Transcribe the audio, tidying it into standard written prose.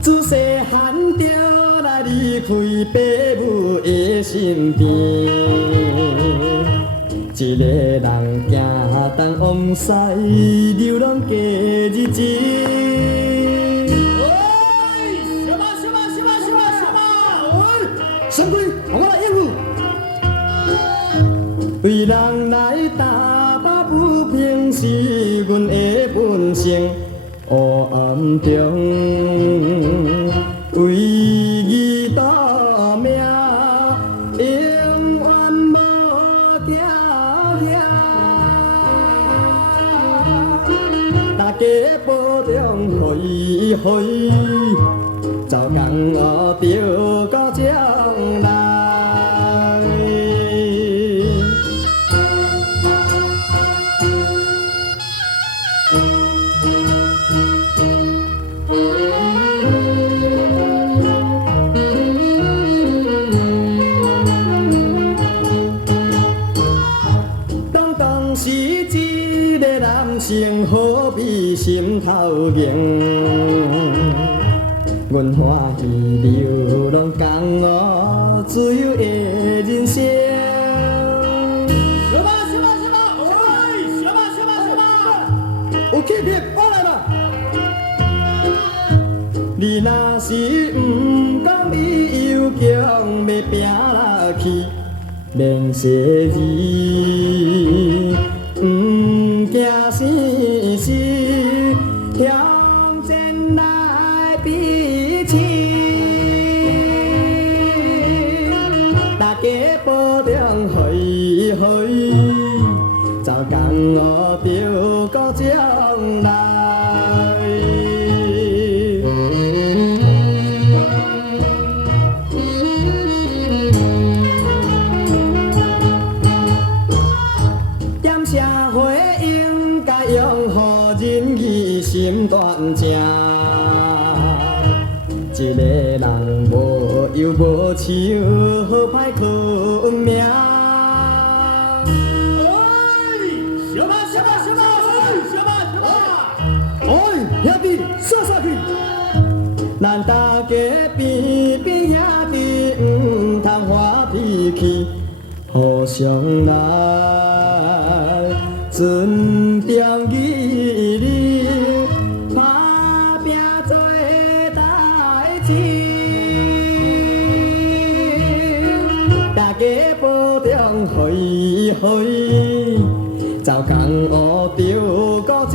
自细汉就来离开爸母的身边，一个人行东往西，流浪过日子。三哥，我来应付。为人来打抱不平是阮的本性，黑暗中为义夺命，永远无惊吓。大家保重，嘿嘿。早讲学着到将来，当时一个男性好比心头硬。阮欢喜流浪江湖，自由的人生。什么？喂，什么？有气魄，我来吧。你若是不讲理又强要拼落去，练习字，不惊生死。大家保重，嘿嘿，早讲学着到将来。踮社会应该用予人义心断正。一个人无忧无愁，好歹困命。什么？哎，兄弟，煞去！咱大家边兄弟，唔通发脾气，互相来尊重义理。大家保重，嘿嘿，早讲学着到将